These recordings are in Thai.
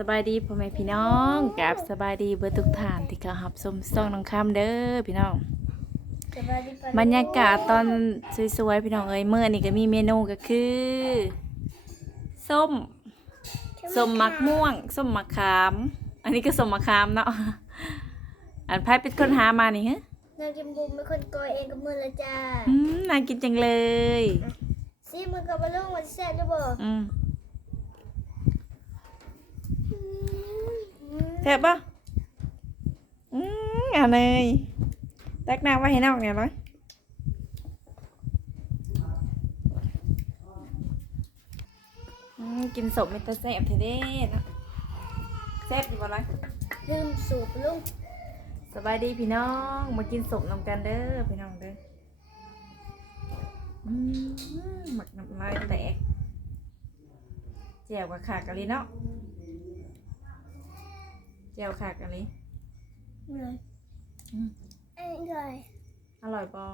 สบายดีพ่อแม่พี่น้องกับสบายดีเบอร์ทุกท่านที่เขาหับสมซ่องน้องคำเด้อพี่น้องสวัสดีปะบรรยากาศตอนสวยๆพี่น้องเอ้ยเมื่อนี่ก็มีเมนูก็คือส้มส้มมักม่วงส้มมะขาม อันนี้ก็ส้มมะขามเนาะอันไพ่เป็นคนหามานี่ฮะนางกิมบุมเป็นคนโกยเองกับมือละจ้าอืมน่ากินจังเลยซีมือกับบอลลูนมันแซ่บจะบอกอืม แซ่บปะอืมเอะเนยตักน้ำไว้ให้น้องเนี่ยร้อยอืมกินสมมิตรแซ่บเทเด้เนาะแซ่บอยู่บ่ไรลืมสูบลุงสบายดีพี่น้อง มากินสมนำกันเด้อพี่น้องเด้ออืมหมักน้ำลายแตกแจ่วกับขากะลีเนาะ แจ่วขากะลีเลยอืมเอ้ยเลยอร่อยปอ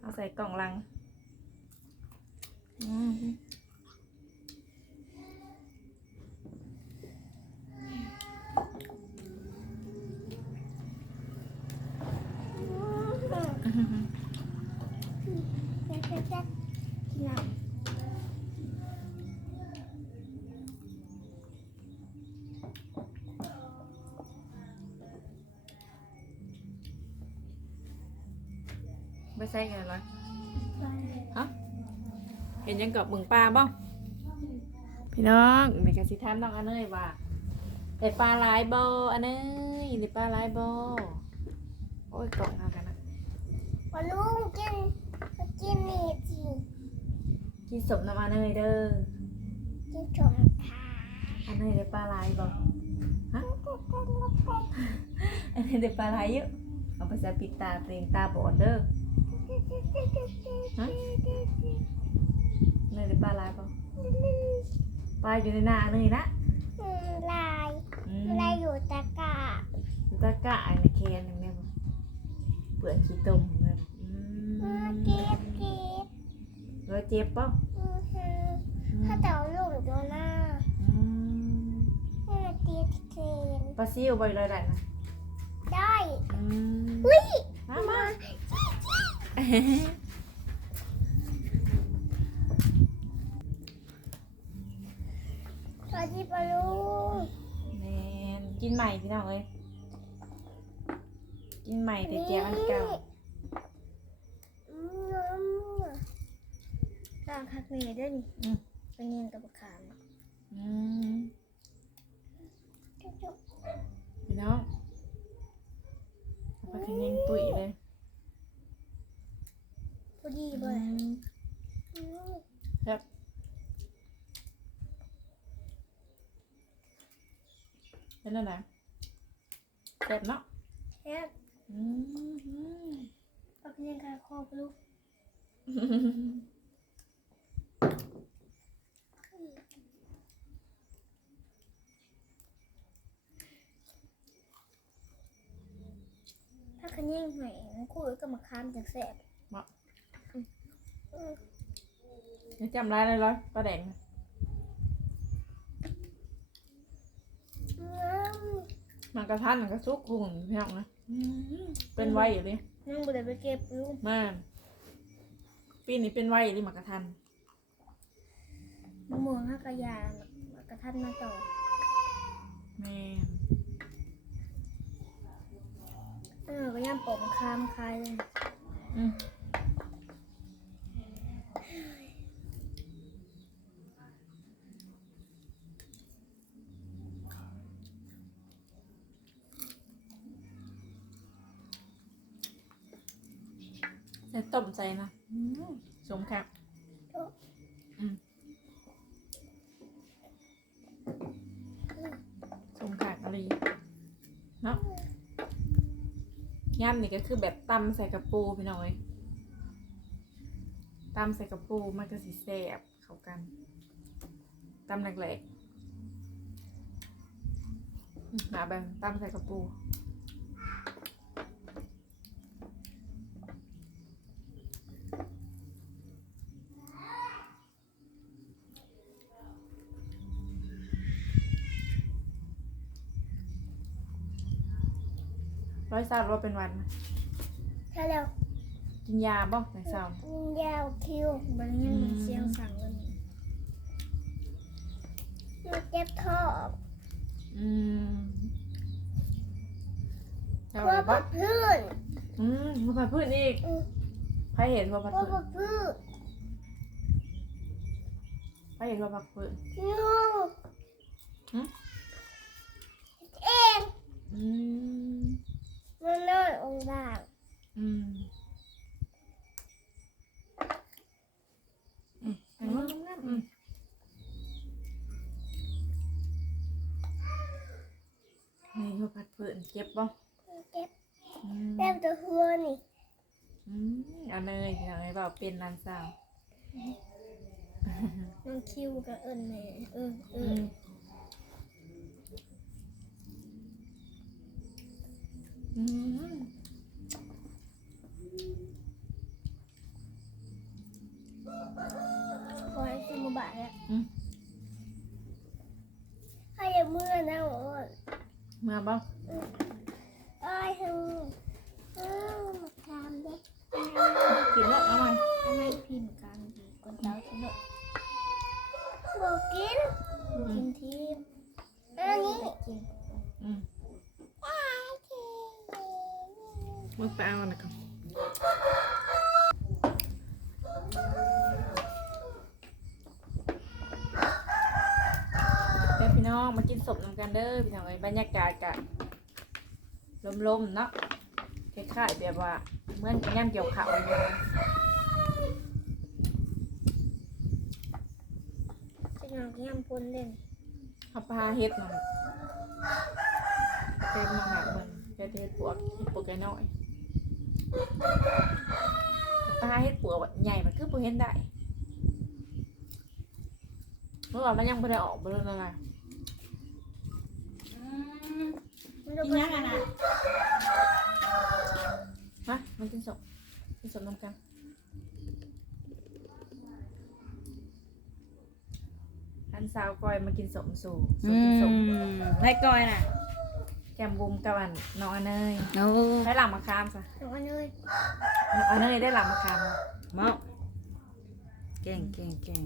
เอาใส่กล่องลัง อืม ไม่ใช่กันเหรอำฮะเห็นยังกับมึงปลาบ้างพี่น้องในการสิทามน้องอันเนยว่าแต่ปลาหลายบออันเนยแต่ปลาหลายบอโอ้ยกล่องเอากันนะบอลลูนกินกินนี่จีกินสมน้ำอันเนยเด้อกินชมค่ะอันเนยได้ปลาหลายบอฮะอันเนยได้ปลาหลายเยอะเอาไปใส่ปิดตาตัวเองตาบอดเด้อ ฮะอันเนยได้ปลาหลายบอปลาอยู่ในหน้าอันเนยนะอืมลายอืมลายอยู่ตะกร้าตะกะในแคนอย่างเนี้ยบ่เปลือกขี้ต้มเนี่ยบ่อือืมมเก็บเก็บร้อยเจ็บป่ะอือฮึถ้าเต่าลูกตัวหน้าอืมให้มาตีเทนปลาซิวบ่อยเลยได้นะได้อืมอุ้ยมามา สวัสดีปะลูกแมนกินใหม่พี่น้องเอ้ยกินใหม่แต่แก้วอันเก่าอืมต่างคักเมย์ด้วยนี่อืมเป็นเงินกับขามอืมพี่น้องเอาปลาแข็งยังตุ๋ยเลย พอดีอืเลยมอืมครับเป็นอะไรเจ็บเนาะแซ่บอืมเอาเป็นยังไงคอปะลูกถ้าคันยิ่งหอยคู่กับมะขามจากแซ่บเหมาะอืม ยังจำร้ายเลยเหรอปลาแดงน่ะอืมมันกระทันมันกระซุกหุ่นพี่น้องนะอืมเป็นไวอยู่ดิยังบ่ได้ไปเก็บลูกมาปีนี้เป็นไวอยู่ดิหมากระทันมะม่วงห้ากระยานกระทันมาต่อแม่เออก็ย่ำปอกมะขามคายเลยอืม ต้มใส่นะอืมสมครับอืมสมขากอะไรเนาะย่ำนี่ก็คือแบบตำใส่กระปูพี่น้อยตำใส่กระปูมันก็สิแซ่บเข้ากันตำแหลกๆมหาแบบตำใส่กระปู ร้อยเศร้าว่าเป็นหวันถ้าเรากินยาบ่ในเศร้ายิงยาวคิวบางทีมันเสียงสั่งเลยมันเจ็บท้องอืมเจ้าว่าบ่บ่พื้นอืมหัวผัดพืชอีกอืมใครเห็นหัวผัดว่าพืชบ่พื้นใครเห็นหัวผัดพืชยูหึเอง อืม มันนอนองค์บากอืมอืมเห็นบ่อืมนี่หัวผัดพืชเก็บบ่เจ็บอืมแต้มตัวหัวนี่อืมเอาเลยเอาเลยบอกเป็นร้านสาวน้องคิวกับเอิญแม่เออเออือ มอืมคอยซื้อมาบาทแล้วอืม ให้อย่าเมื่อนะโอ้ยมาบ้างเอ้ยฮึเออมาทำเด็กกินแล้วเอามาทำไมพิมพ์กลางดีกวนเต้าชิโนบอกกินกินทีมอันนี้กิน อืม มึงไปเอาหน่อยก่อนเด้อพี่น้องมากินสมน้ำกันเด้อพี่น้องเอ้ยบรรยากาศกะลมๆเนาะคล้ายๆแบบว่าเหมื่อนย่ำเกี่ยวข้าวอยู่นะเป็นหนังย่ำปนเล่นข้าวปลาเฮ็ดมันเต็มมาแบบมันแกเฮ็ดปวกเฮ็ดปวกแกน้อยปลาเฮ็ดปวกใหญ่มันคือปวกเฮ็ดได้เมื่อวานมันยังไม่ได้ออกเบอร์อะไรมันดูกินยั งกันนะมามันกินสดกินสดน้ำกันอันสาวก้อยมากินสมสู่สมกินสมไรก้อยน่ะแก มบุมกับอันน้องอันเนยโอ้ให้หลังมาคามซะของอันนี้อันเนยได้หลังมาคามเมาเก่งเก่งเก่ง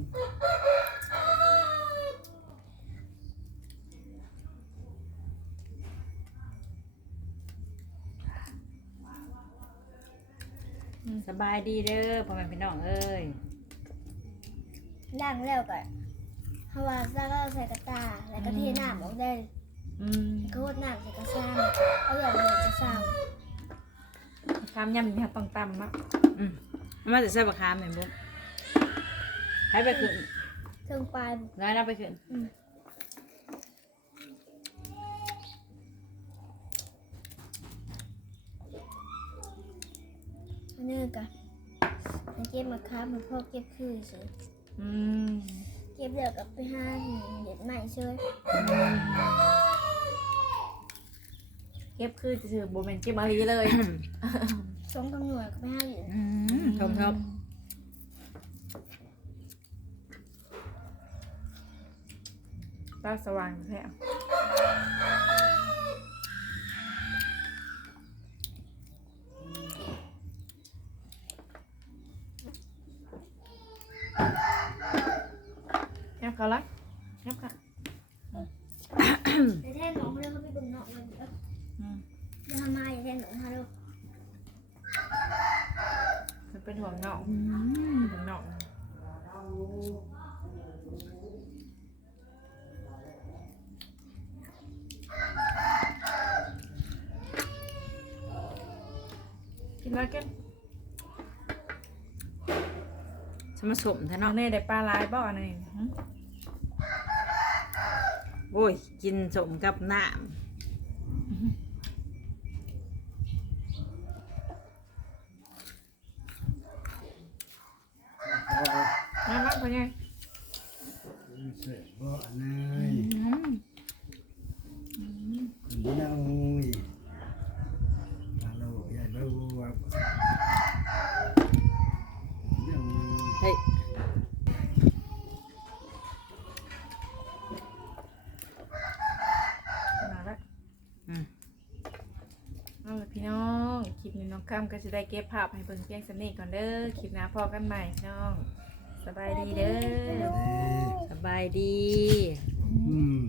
สบายดีเด้อพ่อแม่พี่น้องเอ้ยด่างแล้วก็เพราะว่าซาก็ใส่กระตาแล้วก็เทน้ำออกได้ อืมโคตรน้ำใส่กระซ้ำเอาอย่างเดียวจะซ้คามยำนี่ค่ะต้องตำเนาะอืมเอามาจะใส่บะขามแม่บุ๊กให้ไปขึ้นำเครื่องปลายร้อยเราไปขึ้นอันนี้ก็มันเก็บมาค้ามันพ่อเก็บคือสิอืมเก็บเดี๋ยวกับไปห้าเด็ดใหม่เชย เก็บคือจะถือโบแมนเก็บมาลีเลย สองตำรวจกับไปห้าเหรียญอืมชมชมตาสว่างแท้แอบเขาละแอบค่ะ แต่แท่นหนองเลยเขาไปบึงเนาะมันเอออืม เดี๋ยวทำมาอย่าแท่นหนองฮาดูมันเป็นห่วงนอกอืมห่วงนอกกินแล้วกันสมาสมแท้น้องเนาะเน่ได้ปลาลายบ่อนนี่หึโอ้ย กินสมกับน้ เขาสือบ่อนายบุญเอาตาเราใหญ่บ้าวับเฮ้ยมาละอืมเาละงน้อง คลิปนี้น้องก้ามก็จะได้เก็บภาพให้เพิ่งเพียงสนิทก่อนเด้อ คลิปหน้าพอกันใหม่น้อง สบายดีเด้อ สบายดี อืม